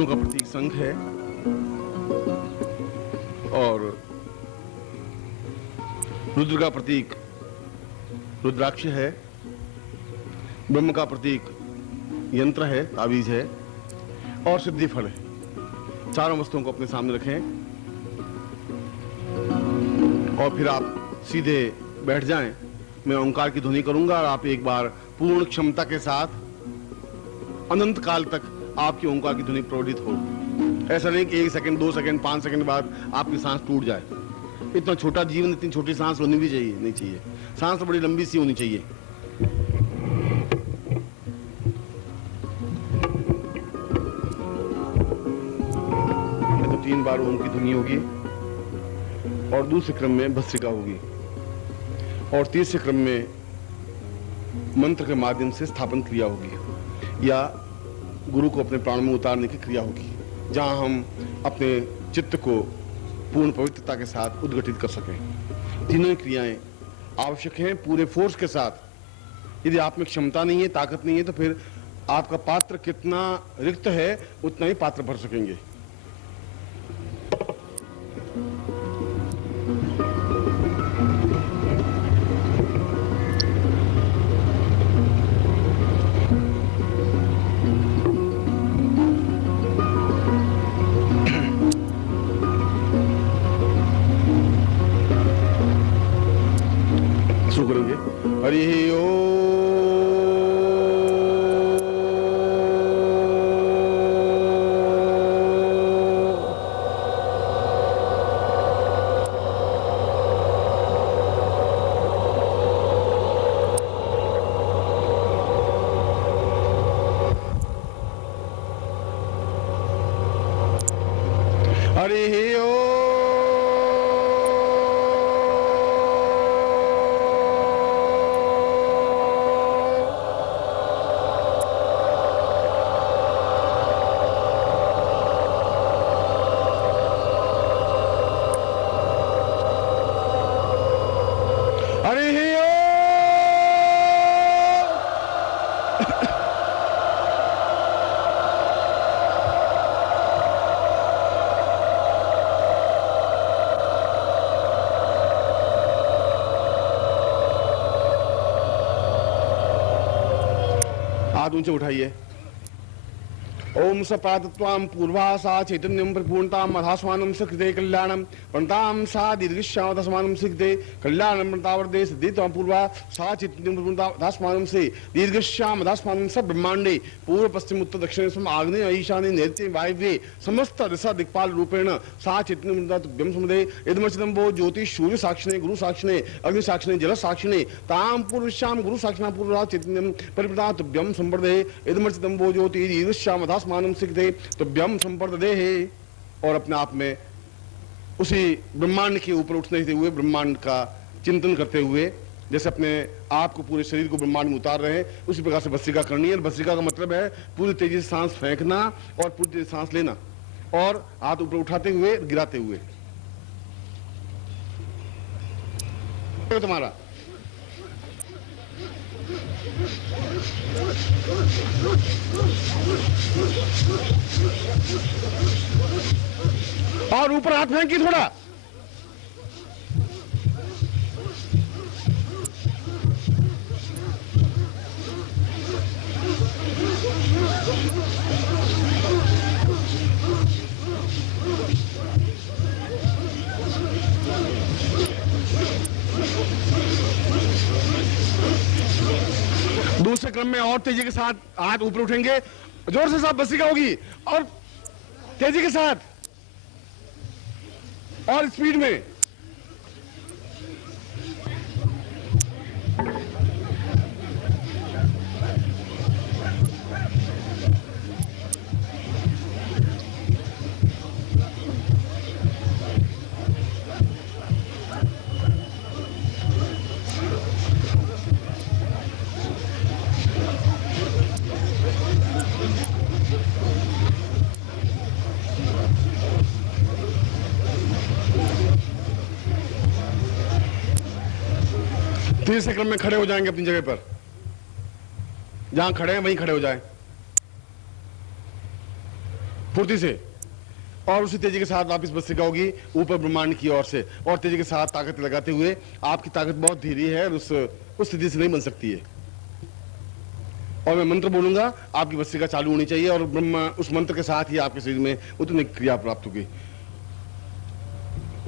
विष्णु का प्रतीक शंख है और रुद्र का प्रतीक रुद्राक्ष है, ब्रह्म का प्रतीक यंत्र है, ताबीज है और सिद्धि फल है। चारों वस्तुओं को अपने सामने रखें और फिर आप सीधे बैठ जाएं। मैं ओंकार की ध्वनि करूंगा और आप एक बार पूर्ण क्षमता के साथ अनंत काल तक आपकी ओंकार की ध्वनि प्रवर्धित हो। ऐसा नहीं कि 1 सेकंड 2 सेकंड 5 सेकंड बाद आपकी सांस टूट जाए। इतना छोटा जीवन, इतनी छोटी सांस होनी भी चाहिए नहीं चाहिए। सांस तो बड़ी लंबी सी होनी चाहिए। तो 3 बार ओम की ध्वनि होगी और दूसरे क्रम में भस्त्रिका होगी और तीसरे क्रम में मंत्र के माध्यम से स्थापन क्रिया होगी या गुरु को अपने प्राण में उतारने की क्रिया होगी, जहां हम अपने चित्त को पूर्ण पवित्रता के साथ उद्घटित कर सकें। तीनों क्रियाएं आवश्यक हैं पूरे फोर्स के साथ। यदि आप में क्षमता नहीं है, ताकत नहीं है, तो फिर आपका पात्र कितना रिक्त है उतना ही पात्र भर सकेंगे। हरि ओम। हरि ओम। हाथ ऊंचे उठाइए। ओम सप्रातत्वाम पूर्वा सा चैतन्यम परिपूर्णताम अधास्मानं सकृते कल्याणम प्रणताम सा दीर्घश्याम अधास्मानं सकृते कल्याणम प्रणतावर्दे सिद्धित्वाम पूर्वा सा चैतन्यम परिपूर्णताम अधास्मानं से दीर्घश्याम अधास्मानं सब ब्रह्मांडे पूर्व पश्चिम उत्तर दक्षिण आग्नेय ईशान्य नैऋत्य वायव्ये समस्त दिशा दिक्पाल रूपेण सा चैतन्यम तुभ्यं समुदे यदमचिदं वो ज्योति सूर्य साक्षिणे गुरु साक्षिणे अग्नि साक्षिणे जल साक्षिणे ताम पूर्वश्याम गुरु साक्षिणा पूर्वा चैतन्यम परिपूर्णता तुभ्यं संवर्धे यदमचिदं वो ज्योति दीर्घश्याम अधास्मानं सिद्धे तुभ्यं संवर्धते है। और अपने आप में उसी ब्रह्मांड के ऊपर उठने हुए ब्रह्मांड का चिंतन करते हुए जैसे अपने आप को पूरे शरीर को ब्रह्मांड में उतार रहे हैं, उसी प्रकार से भस्त्रिका करनी है। भस्त्रिका का मतलब है पूरी तेजी से सांस फेंकना और पूरी तेजी से सांस लेना और हाथ ऊपर उठाते हुए गिराते हुए। तुम्हारा और ऊपर हाथ फेंकी थोड़ा। दूसरे क्रम में और तेजी के साथ हाथ ऊपर उठेंगे, जोर से सब भस्त्रिका होगी और तेजी के साथ और स्पीड में। तीसरे क्रम में खड़े हो जाएंगे अपनी जगह पर, जहां खड़े हैं वहीं खड़े हो जाएं। फुर्ती से, और उसी तेजी के साथ वापस भस्त्रिका होगी ऊपर ब्रह्मांड की ओर से, और तेजी के साथ ताकत लगाते हुए, आपकी ताकत बहुत धीरे है और उस स्थिति से नहीं बन सकती है। और मैं मंत्र बोलूंगा, आपकी भस्त्रिका चालू होनी चाहिए और ब्रह्म उस मंत्र के साथ ही आपके शरीर में उतनी क्रिया प्राप्त होगी।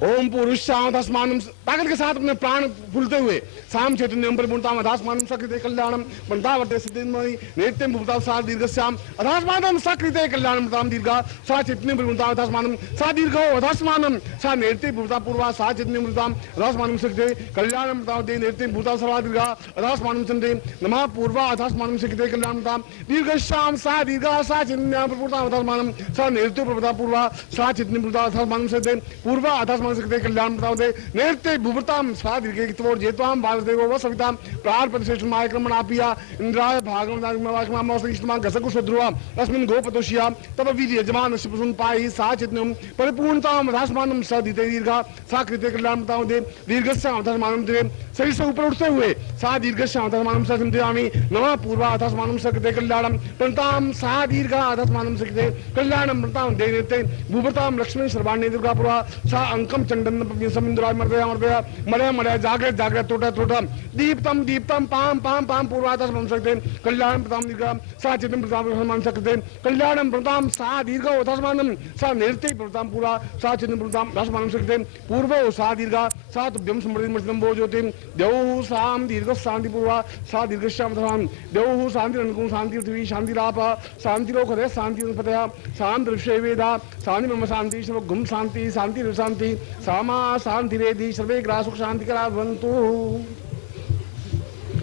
ओम पुरुषावधास्मानम, ताकत के साथ अपने प्राण फूलते हुए साम चैतन्यम परिपूर्णताम अधास्मानम सकृते कल्याणम पंतावटे सिद्धिमयि नेत्यम भूताव सा दीर्घस्याम अधास्मानम सकृते कल्याणम ताम दीर्घा सा चैतन्यम परिपूर्णताम अधास्मानम सा दीर्घो अधास्मानम सा नेत्य भूता पूर्वा सा चैतन्यम परिपूर्णताम अधास्मानम सकृते कल्याणम ताम दे नेत्य भूता सर्वा दीर्घा अधास्मानम चंदे नमः पूर्वा अधास्मानम सकृते कल्याणम ताम दीर्घश्याम सा दीर्घा सा चैतन्यम परिपूर्णताम अधास्मानम सा नेत्य भूता पूर्वा सा चैतन्यम परिपूर्णताम अधास्मानम सकृते पूर्वा अधास्मानम सकते कल्याण बताओ नेत्ते भूवताम सा दीर्घे कितवोर जेत्वाम भारतदेवो व सविताम प्राण प्रतिष्ठित मायक्रमण आपिया इंद्राय भागम वाक्माम औषधिष्ठमा घसकु सद्रुवा अस्मिन् गोपतोषिया तब वीर यजमान शिवसुन पाहि सा चित्तम परिपूर्णताम अधास्मानम सा दीते दीर्घा सा कृते कल्याण बताओ दीर्घस्य अधास्मानम दे शरीर से ऊपर उठते हुए सा दीर्घस्य अधास्मानम सा चिंतयामि नमः पूर्वा अधास्मानम सा कृते कल्याणम प्रणताम सा दीर्घा अधास्मानम सा कृते कल्याणम प्रणताम दे नेते भूवताम लक्ष्मी सर्वाण्य दुर्गा पूर्वा सा अंकम चंडन समिंद्राय मर्दया मर्दया मरया मरया जागृत जागृत टोटा टोटा Deeptam Deeptam palm palm palm पूर्वातः समम सकते कल्याणम प्रताम दीर्घा सा चित्तम प्रताम समान सकते कल्याणम प्रताम सा दीर्घ उदासमानम सा निर्ते प्रताम पूरा सा चित्तम प्रताम उदासमानम सकते पूर्वो सा दीर्घा सा तुभ्यम समृद्धि मृतम भोजोतिम देवो साम दीर्घ शांति पूर्वा सा दीर्घश्याम तमाम देवो शांति अनुकूल शांति पृथ्वी शांति रापा शांति लोक शांति उत्पत्तया शांति ऋषि वेदा शांति ब्रह्म शांति सर्व गुम शांति शांति शांति सामा शांति रेधि सर्वे ग्राह सुख शांति करा बंतु।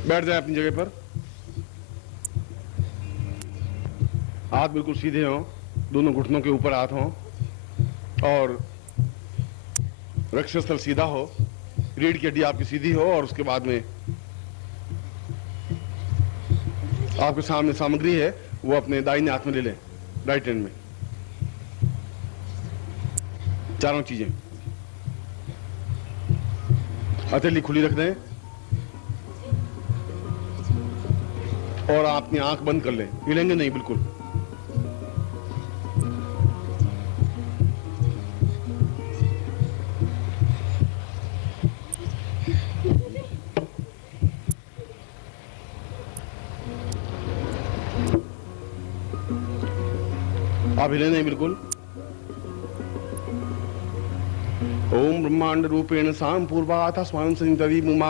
बैठ जाए अपनी जगह पर, हाथ बिल्कुल सीधे हों, दोनों घुटनों के ऊपर हाथ हों और वक्षस्थल सीधा हो, रीढ़ की हड्डी आपकी सीधी हो और उसके बाद में आपके सामने सामग्री है वो अपने दाहिने हाथ में ले लें, राइट हैंड में, चारों चीजें हथेली खुली रख दें और अपनी आंख बंद कर लें, हिलेंगे नहीं बिल्कुल। आप हिले नहीं बिल्कुल। ओम ब्रह्मांड रूपेण साम पूर्वाथ स्वाम संतरी मुमा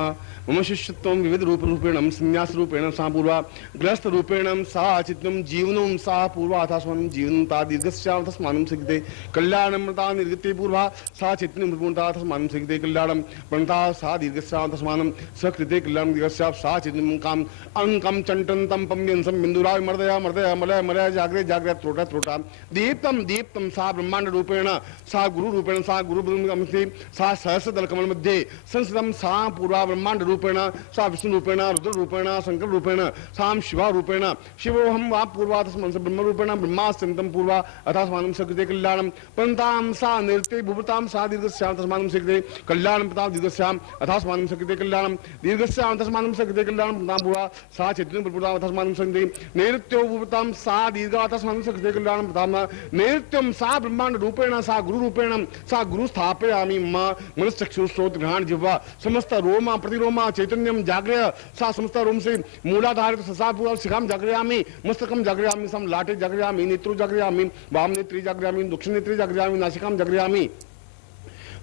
मम शिष्यत्वं विविध रूपेण संन्यास रूपेण सा पूर्वा ग्रस्त रूपेण सा चित्तम जीवनं सा पूर्वाथ स्वाम जीवनं ता दीर्घस्याम तस्मानं सिद्धे कल्याणं मृता निर्गते पूर्वा सा चित्तं पूर्णता तस्मानं सिद्धे कल्याणं प्रणता सा दीर्घस्याम तस्मानं सकृते कल्याणं दीर्घस्याम सा चित्तं काम अंकम चंटन्तं पम्यंसं बिंदुराय मर्दया मर्दया मलय मलय जागृत जागृत त्रोटा त्रोटा दीप्तम दीप्तम सा ब्रह्मांड रूपेण सा गुरु रूपेण सा गुरु ब्रह्म सा सहस्र दल कमल मध्ये संस्कृतम सा पूर्वा ब्रह्मांड रूपेण सा विष्णु रूपेण रुद्र रूपेण शंकर रूपेण साम शिवा रूपेण शिवोहम वा पूर्वा तस्मन् ब्रह्म रूपेण ब्रह्मास्यन्तं पूर्वा अथास्मानं सकृते कल्याणं पंताम सा निर्ते भूभृताम सा दीर्घस्याम तस्मानं सकृते कल्याणं प्रताप दीर्घस्याम अथास्मानं सकृते कल्याणं दीर्घस्याम तस्मानं सकृते कल्याणं प्रताप पूर्वा सा चैतन्यं प्रपूर्णताम अथास्मानं सकृते नैऋत्यो भूभृताम सा दीर्घा अथास्मानं सकृते कल्याणं प्रताप नैऋत्यं सा ब्रह्मांड रूपेण सा गुरु रूपेण सा गुरु स्थापय मनश्चक्षुश्रोत ग्रहण जिह्वा समस्त रोमा प्रतिरोमा चैतन्यम जागृय सा समस्त रोम से मूलाधारित ससा पूरा शिखाम जागृयामि मस्तकम जागृयामि सम लाटे जागृयामि नेत्रो जागृयामि वाम नेत्री जागृयामि दक्षिण नेत्री जागृयामि नासिकाम जागृयामि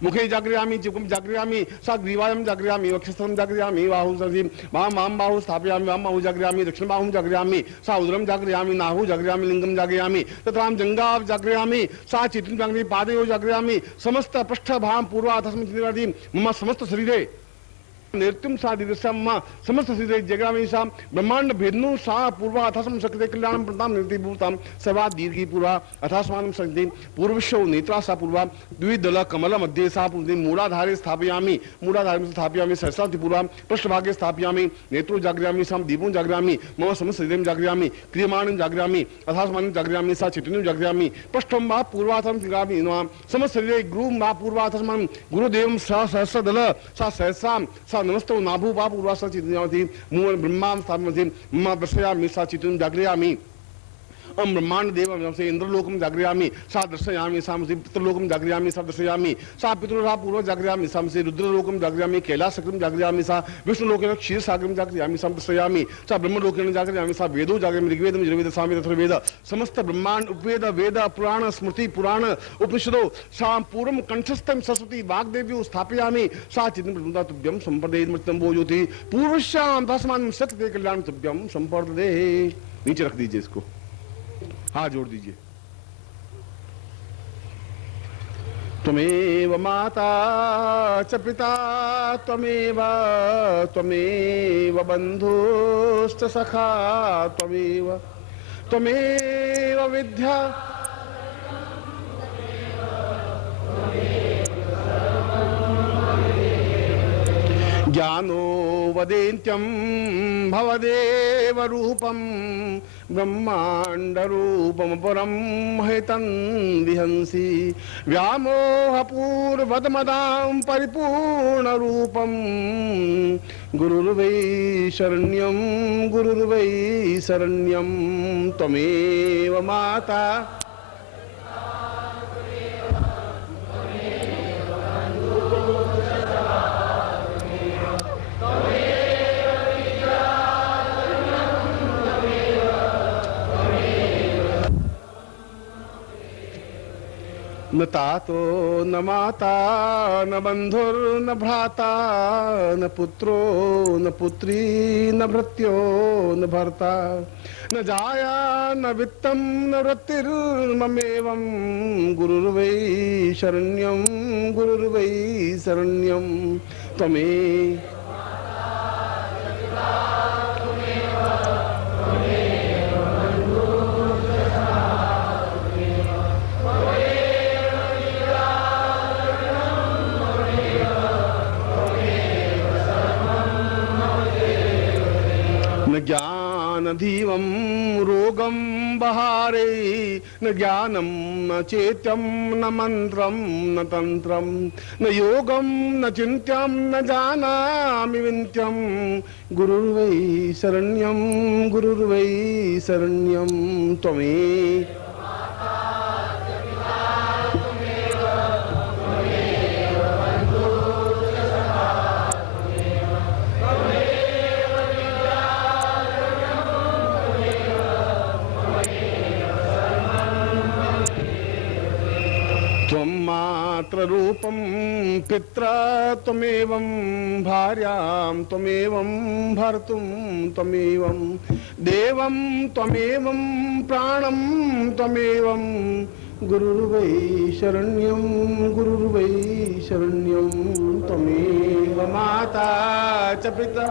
मुखे जागृयामि चिकुम जागृयामि सा ग्रीवायम जागृयामि वक्षस्थलं जागृयामि बाहु सजी वाम बाहु स्थापयामि वाम बाहु जागृयामि दक्षिण बाहु जागृयामि सा उदरम जागृयामि नाहु जागृयामि लिंगम जागृयामि तत्राम जंगाव जागृयामि सा चित्तं जागृयामि पादयो जागृयामि समस्त पृष्ठ भाम पूर्वाधस्मिति मम समस्त शरीरे नृत्यम सा दीर्घस्याम समस्त शरीरे जगरामि सा ब्रह्मांड भेदनु सा पूर्वा अथास्म सकृते कल्याणं प्रताम निर्ति भूताम सर्वा दीर्घी पूर्वा अथास्मानं सकृते पूर्वशो नेत्रा सा पूर्वा द्विदल कमल मध्ये सा पूर्वे मूलाधारे स्थापयामि मूलाधारे स्थापयामि सहस्राति पूर्वा पृष्ठभागे स्थापयामि नेत्रो जागृयामि साम दीपं जागृयामि मम समस्त शरीरं जागृयामि क्रियमाणं जागृयामि अथास्मानं जागृयामि सा चित्तं जागृयामि पृष्ठं वा पूर्वाथं जागृयामि समस्त शरीरे गुरुं वा पूर्वाथस्मानं गुरुदेवं सा सहस्रदल सा सहस्रां सा नमस्तो नाभु वा पूर्वा सा चित्तं मूल ब्रह्मां स्थापयामि मम दर्शयामि सा चित्तं जागृयामि अहम ब्रह्मांड देव से इंद्रलोकम जागृयामि सा दर्शयामि सामसे पितृलोकम जागृयामि सा दर्शयामि सा पितृरा पूर्व जागृयामि सामसे रुद्रलोकम जागृयामि कैलासक्रम जागृयामि सा विष्णुलोकेन क्षीरसागरम जागृयामि सा दर्शयामि सा ब्रह्मलोकेन जागृयामि सा वेदो जागृयामि ऋग्वेदम यजुर्वेद सामवेद अथर्ववेद समस्त ब्रह्मांड उपवेद वेद पुराण स्मृति पुराण उपनिषदो सा पूर्वम कंठस्थम सरस्वती वाग्देव्यो स्थापयामि सा चित्तं तुभ्यं संप्रदेय मृत्यं वो ज्योति पूर्वश्याम तस्मान् सत्य कल्याण तुभ्यं संप्रदे। नीचे रख दीजिए इसको, हाथ जोड़ दीजिए। त्वमेव माता च पिता त्वमेव त्वमेव बन्धुश्च सखा त्वमेव त्वमेव विद्या ज्ञानो वदेन्त्यं भवदेव रूपं ब्रह्माण्डरूपं परं हेतं विहंसि व्यामोहपूर्वदमदां परिपूर्णरूपं गुरुर्वै शरण्यं गुरुर्वै शरण्यं त्वमेव माता न तातो न माता न बंधुर्न भ्राता न पुत्रो न पुत्री न भृत्यो न भर्ता न जाया न वित्तं न वृत्तिर्ममेवं गुरुर्वै शरण्यं गुरुर्वै शरण्यं त्वमेव न ज्ञानधीवं रोगं बहारे न ज्ञानं न चेत्यं न मंत्रं न तंत्रं न योगं न चिन्त्यं न जानामि विन्त्यं गुरुर्वै शरण्यं गुरुर्वै शरण्यं त्वमेव रूपं पित्रा त्वमेवं भार्यां त्वमेवं भर्तुं त्वमेवं देवं त्वमेवं प्राणं त्वमेवं गुरुर्वै शरण्यं गुरुर्वै शरण्यं त्वमेव माता च पिता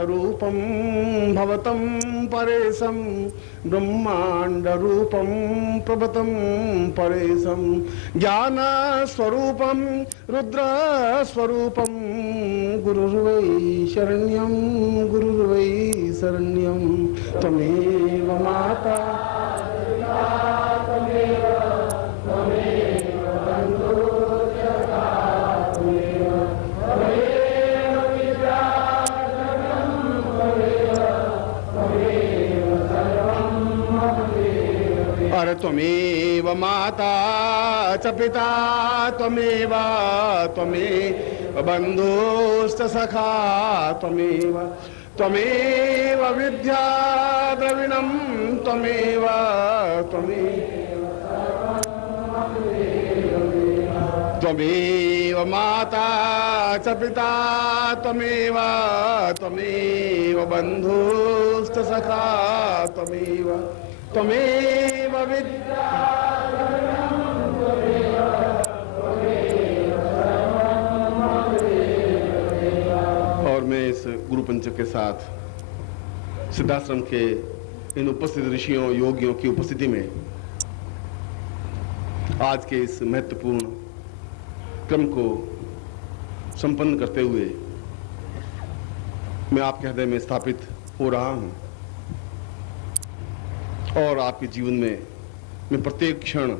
रूपं भवतं परेशं ब्रह्माण्डरूपं प्रभतं परेशं ज्ञानस्वरूपं रुद्रस्वरूपं गुरुर्वै शरण्यं गुरुर्वै शरण्यं त्वमेव माता अरे त्वमेव माता च पिता त्वमेव त्वमेव बन्धुश्च सखा त्वमेव त्वमेव विद्या द्रविणं त्वमेव त्वमेव माता च पिता त्वमेव त्वमेव बन्धुश्च सखा त्वमेव त्वमेव विद्या। और मैं इस गुरु पंचक के साथ सिद्धाश्रम के इन उपस्थित ऋषियों योगियों की उपस्थिति में आज के इस महत्वपूर्ण क्रम को संपन्न करते हुए मैं आपके हृदय में स्थापित हो रहा हूं। और आपके जीवन में मैं प्रत्येक क्षण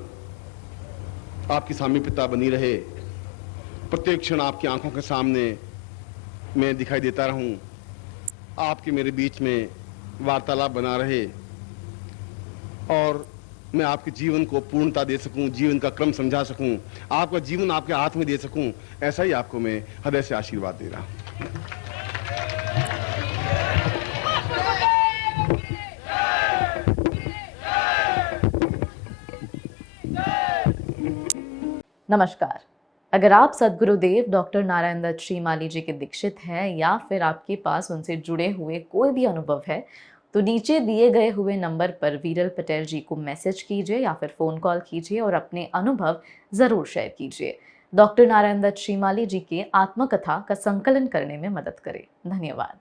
आपकी सामीप्यता बनी रहे, प्रत्येक क्षण आपकी आंखों के सामने मैं दिखाई देता रहूं, आपके मेरे बीच में वार्तालाप बना रहे और मैं आपके जीवन को पूर्णता दे सकूं, जीवन का क्रम समझा सकूं, आपका जीवन आपके हाथ में दे सकूं, ऐसा ही आपको मैं हृदय से आशीर्वाद दे रहा हूं। नमस्कार। अगर आप सद्गुरुदेव डॉक्टर नारायण दत्त श्रीमाली जी के दीक्षित हैं या फिर आपके पास उनसे जुड़े हुए कोई भी अनुभव है, तो नीचे दिए गए हुए नंबर पर वीरल पटेल जी को मैसेज कीजिए या फिर फ़ोन कॉल कीजिए और अपने अनुभव ज़रूर शेयर कीजिए। डॉक्टर नारायण दत्त श्रीमाली जी के आत्मकथा का संकलन करने में मदद करें। धन्यवाद।